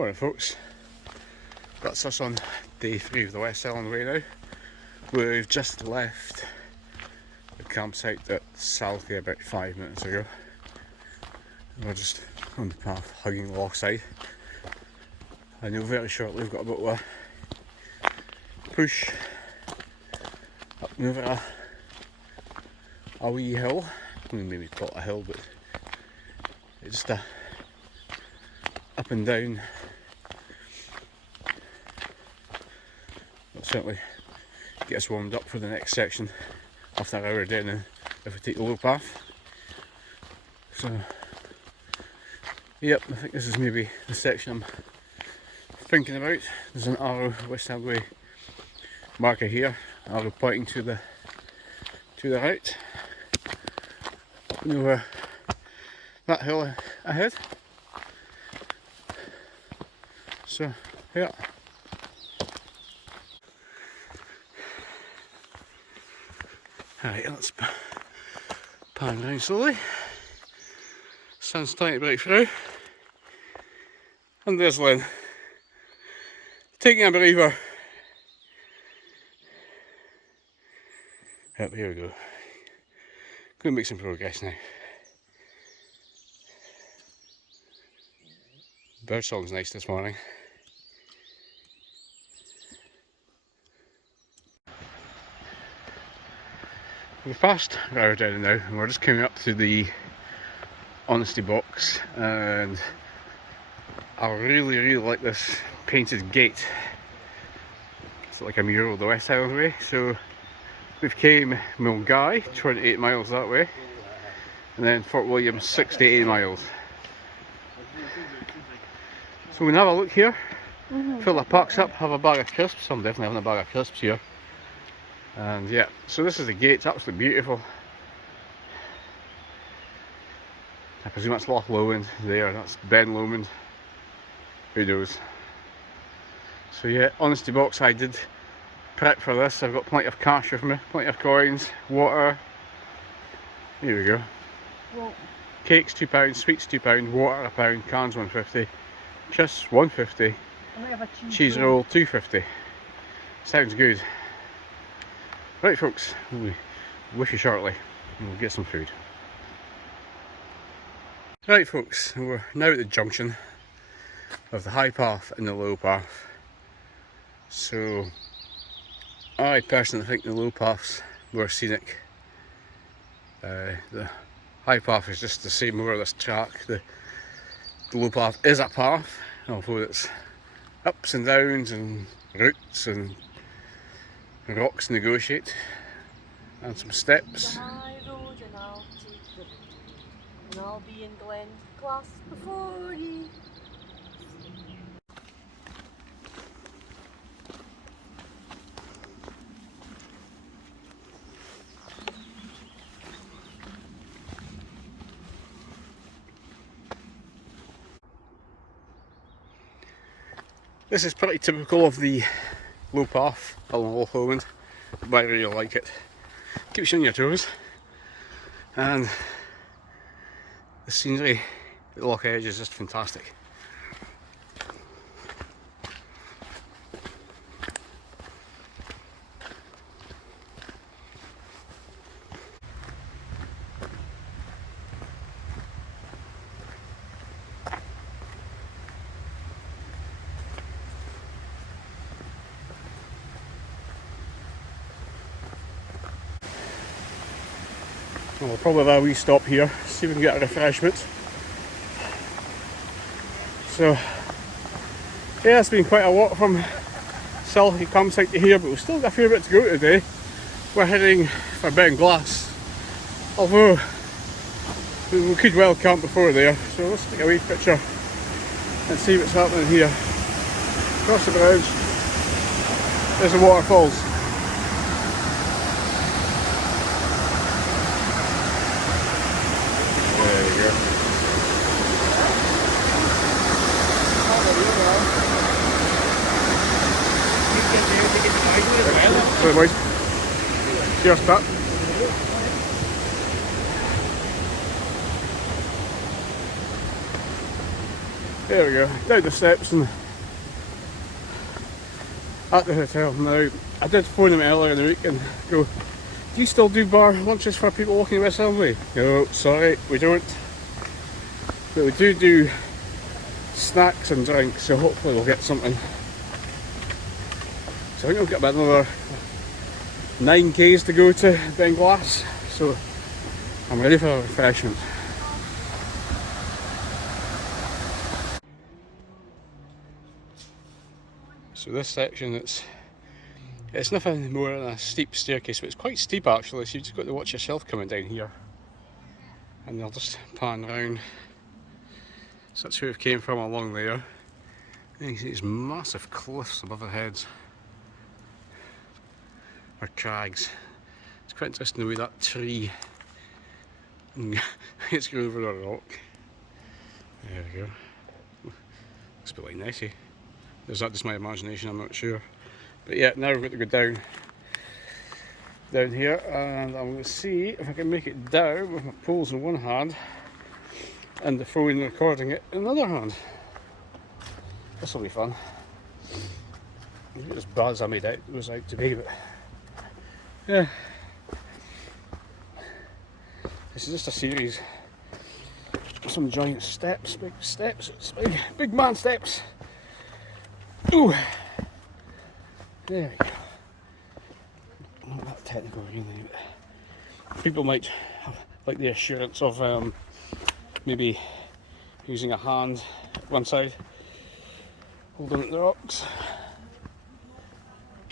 Alright folks, that's us on day 3 of the West Highland way now. We've just left the campsite at Sallochy about 5 minutes ago. We're just on the path hugging the loch side. I know very shortly we've got a bit of a push up and over a wee hill. I mean, maybe call it a hill, but it's just a up and down. It'll certainly get us warmed up for the next section after an hour down if we take the low path. So yep, I think this is maybe the section I'm thinking about. There's an arrow West Highland Way marker here, arrow pointing to the right. Up and over that hill ahead. So yeah. Alright, let's pan down slowly. Sun's starting to break through. And there's Lynn. Taking a breather. Yep, here we go. Going to make some progress now. Bird song's nice this morning. We've passed an hour down now and we're just coming up to the honesty box, and I really like this painted gate. It's like a mural of the West Highland Way. So we've came Mulgai, 28 miles that way, and then Fort William, 68 miles. So we can have a look here, fill our packs up, have a bag of crisps. I'm definitely having a bag of crisps here. And yeah, so this is the gate. It's absolutely beautiful. I presume that's Loch Lomond there, that's Loch Lomond, who knows. So yeah, honesty box, I did prep for this. I've got plenty of cash with me, plenty of coins, water. Here we go. Well, cakes £2, sweets £2, water £1, cans £1.50, crisps £1.50, cheese roll £2.50. Sounds good. Right folks, we'll wish you shortly and we'll get some food. Right folks, we're now at the junction of the high path and the low path. So I personally think the low path's more scenic. The high path is just the same over this track. The low path is a path, although it's ups and downs and roots and rocks to negotiate, and some steps. High road and I'll take the road, and I'll be in Beinglass before ye. This is pretty typical of the low path along Loch Lomond, but I really like it. Keeps you on your toes, and the scenery at the loch edge is just fantastic. We'll probably have a wee stop here, see if we can get a refreshment. So yeah, it's been quite a walk from Sallochy campsite to here, but we've still got a fair bit to go today. We're heading for Beinglass, although we could well camp before there. So let's take a wee picture and see what's happening here. Across the bridge, there's the waterfalls. Sorry boys. Cheers, Pat. There we go, down the steps and at the hotel. Now, I did phone him earlier in the week and go, do you still do bar lunches for people walking the West Highland Way? No, sorry, we don't. But we do snacks and drinks, so hopefully we'll get something. So I think we've got about another 9 k's to go to Beinglass, so I'm ready for a refreshment. So this section, it's nothing more than a steep staircase, but it's quite steep actually, so you've just got to watch yourself coming down here. And they'll just pan round. So that's where we came from along there. And you can see these massive cliffs above our heads. Or crags. It's quite interesting the way that tree it's going over a rock. There we go. Looks a bit like Nessie. Is that just my imagination? I'm not sure. But yeah, now we've got to go down here, and I'm going to see if I can make it down with my poles in one hand and the phone recording it in the other hand. This will be fun. Not as bad as I made it was out to be, but yeah. This is just a series of some giant steps, big steps, it's big man steps. Ooh, there we go. Not that technical really, but people might have like the assurance of maybe using a hand at one side, holding at the rocks.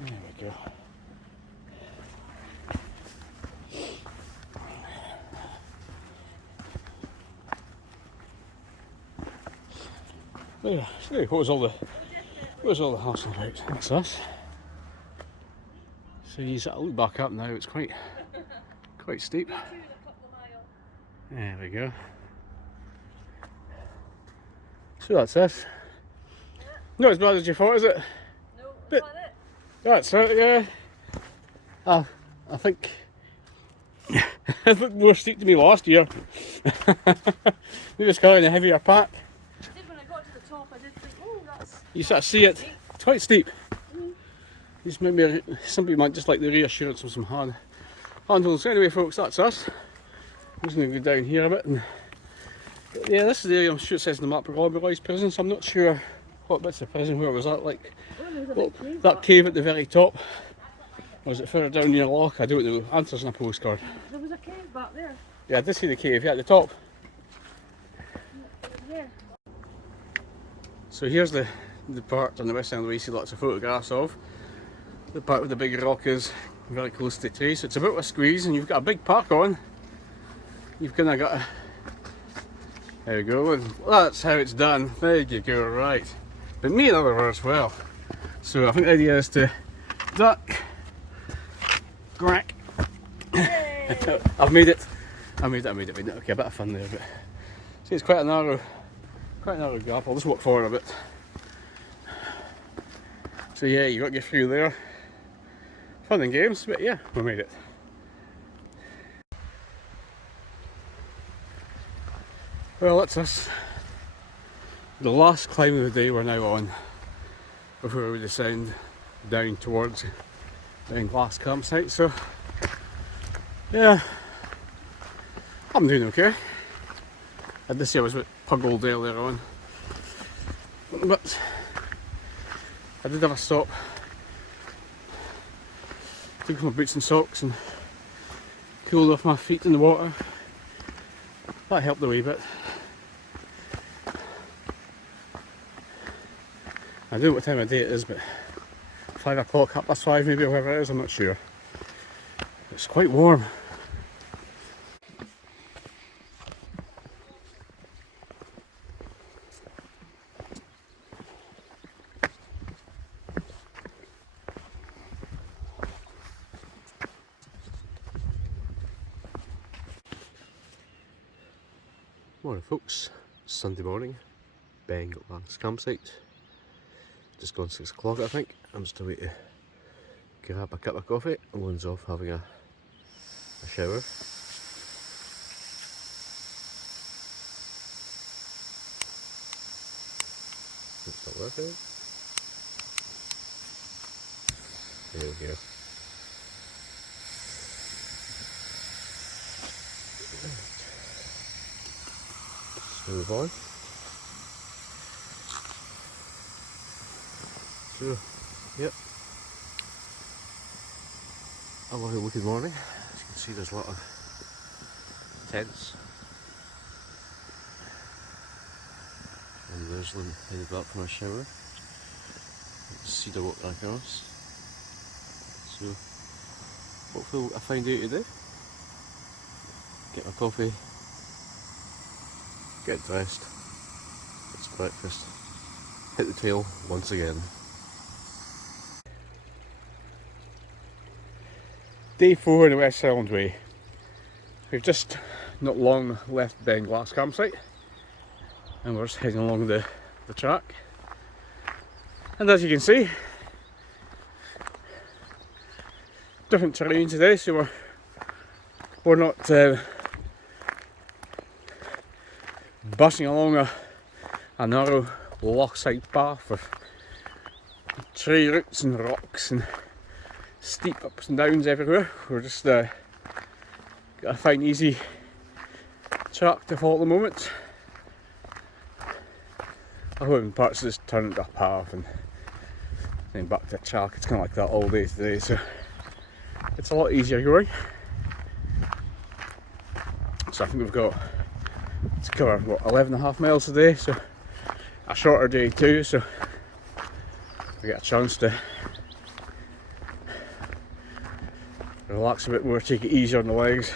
There we go. There, so what was all the hassle about? That's us. So you sort of look back up now, it's quite steep. There we go. So that's us. Not as bad as you thought, is it? No, but that's it. That's it, yeah. I think it looked more steep to me last year. Maybe it's carrying a heavier pack. I did when I got to the top, I did think, oh, that's... You sort of see it. It's quite steep. Just maybe somebody might just like the reassurance of some handholds. So anyway, folks, that's us. I'm just going to go down here a bit. And yeah, this is the area I'm sure it says in the map, Robbie Roy's prison. So I'm not sure what bits of prison, where was that? Like that cave at the very top. Or was it further down near Loch? I don't know. Answers in a postcard. There was a cave back there. Yeah, I did see the cave. Yeah, at the top. Yeah. So here's the part on the west end where you see lots of photographs of. The part where the big rock is very close to the tree, so it's a bit of a squeeze, and you've got a big park on. You've kind of got a... There we go, and that's how it's done. There you go, right. But me in other words, well. So I think the idea is to duck, crack. I've made it. I made it. Okay, a bit of fun there, but see, it's quite a narrow gap. I'll just walk forward a bit. So yeah, you got to get through there. Fun and games, but yeah, we made it. Well, that's us. The last climb of the day we're now on before we descend down towards the Beinglass campsite. So yeah, I'm doing okay. I did say I was a bit puggled earlier on, but I did have a stop. Took off my boots and socks and cooled off my feet in the water. That helped a wee bit. I don't know what time of day it is, but 5 o'clock, 5:30 maybe, or whatever it is, I'm not sure. It's quite warm. Morning folks, Sunday morning, Beinglass campsite. Just gone 6 o'clock I think. I'm just away to grab a cup of coffee. One's off having a shower. It's not working. There we go. Just move on. So, yep. A lovely looking morning. As you can see, there's a lot of tents. And there's them headed back from our shower. Cedar walk across. So, hopefully I find out today. Get my coffee. Get dressed. Get some breakfast. Hit the trail once again. Day 4 in the West Highland Way. We've just not long left the Beinglass campsite and we're just heading along the track. And as you can see, different terrain today, so we're not bussing along a narrow lochside path with tree roots and rocks and steep ups and downs everywhere. We're just got a fine easy track to follow at the moment. Although in parts of this turn into a path and then back to the track, it's kind of like that all day today, so it's a lot easier going. So I think we've got to cover what, 11.5 miles today, so a shorter day too, so we get a chance to relax a bit more, take it easier on the legs.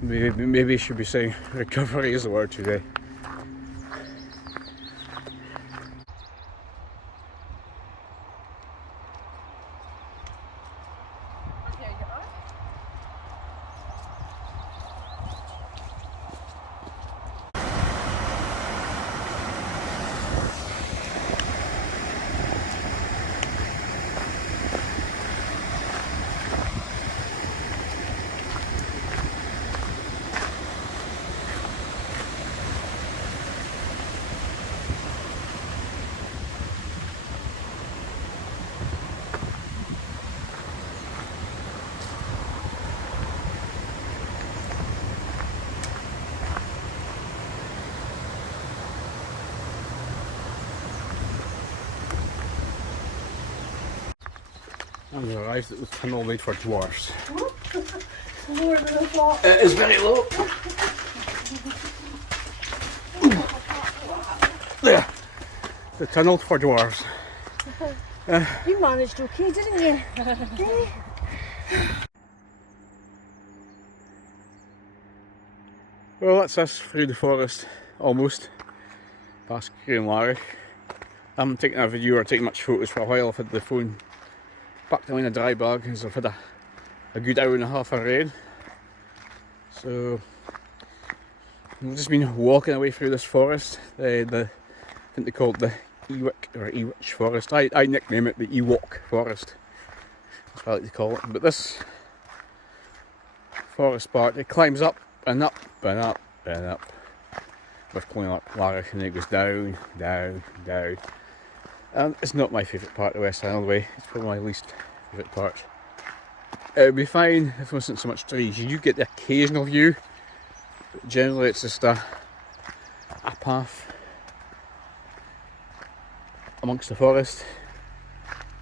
Maybe I should be saying recovery is the word today. And we arrived at the tunnel made for dwarfs. Lower than I thought. It is very low. There, the tunnel for dwarfs. You managed okay, didn't you? Well, that's us through the forest, almost, past Larry. I haven't taken a video or taken much photos for a while. I've had the phone packed away in a dry bag as I've had a good hour and a half of rain. So we've just been walking away through this forest. I think they call it the Ewich forest. I nickname it the Ewok forest. That's what I like to call it. But this forest part, it climbs up and up and up and up. With Larry, and then it goes down, down, down. And it's not my favourite part of the West Highland Way. It's probably my least favourite part. It would be fine if there wasn't so much trees. You get the occasional view, but generally it's just a path amongst the forest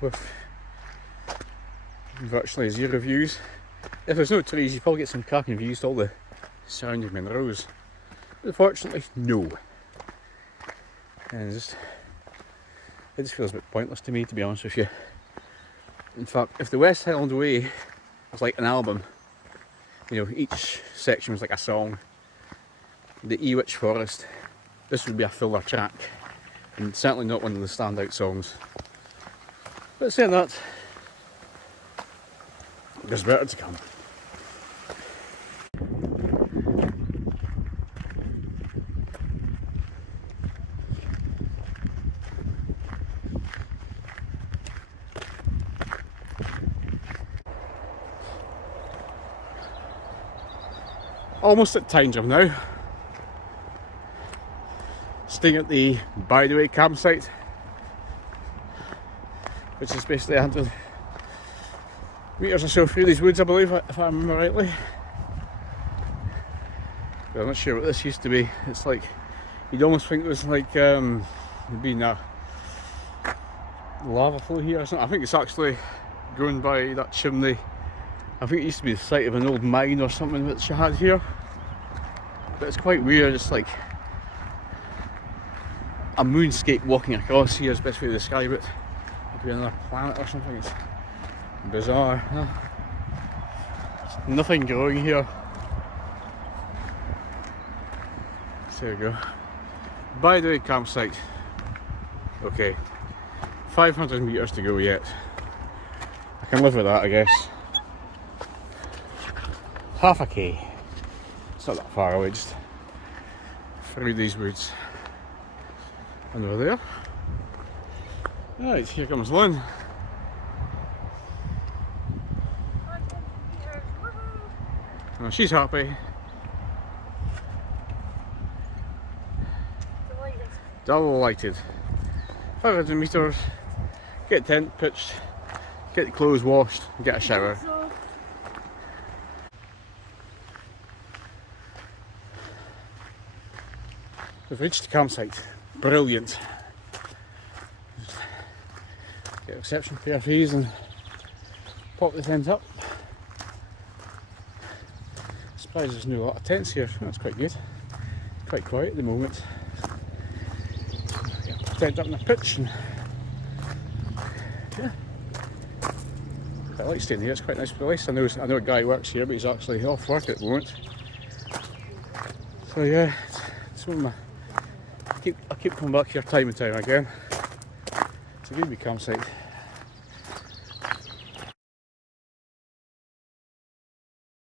with virtually zero views. If there's no trees, you probably get some cracking views to all the surrounding minerals. Unfortunately, no. And it just feels a bit pointless to me, to be honest with you. In fact, if the West Highland Way was like an album, you know, each section was like a song, the Ewich Forest, this would be a filler track, and certainly not one of the standout songs. But saying that, there's better to come. Almost at Tyndrum now. staying at the By the Way campsite, which is basically 100 metres or so through these woods, I believe, if I remember rightly. But I'm not sure what this used to be. It's like, you'd almost think it was like being a lava flow here or something. I think it's actually grown by that chimney. I think it used to be the site of an old mine or something that she had here. But it's quite weird, it's like a moonscape walking across here is the best way to describe it. Like we're on another planet or something. It's bizarre. Huh? There's nothing growing here. So there we go. By the way, campsite. Okay. 500 metres to go yet. I can live with that, I guess. Half a K. It's not that far away, just through these woods. And over there. Right, here comes Lynn. Oh, she's happy. Delighted. 500 metres, get tent pitched, get the clothes washed, and get a shower. We've reached the campsite. Brilliant. Get a reception for your fees and pop the tent up. Surprised there's no lot of tents here. That's quite good. Quite quiet at the moment. Get the tent up in the pitch and yeah. I like staying here. It's quite a nice place. I know a guy who works here, but he's actually off work at the moment. So yeah, it's one of my. I keep coming back here time and time again. It's a good wee campsite.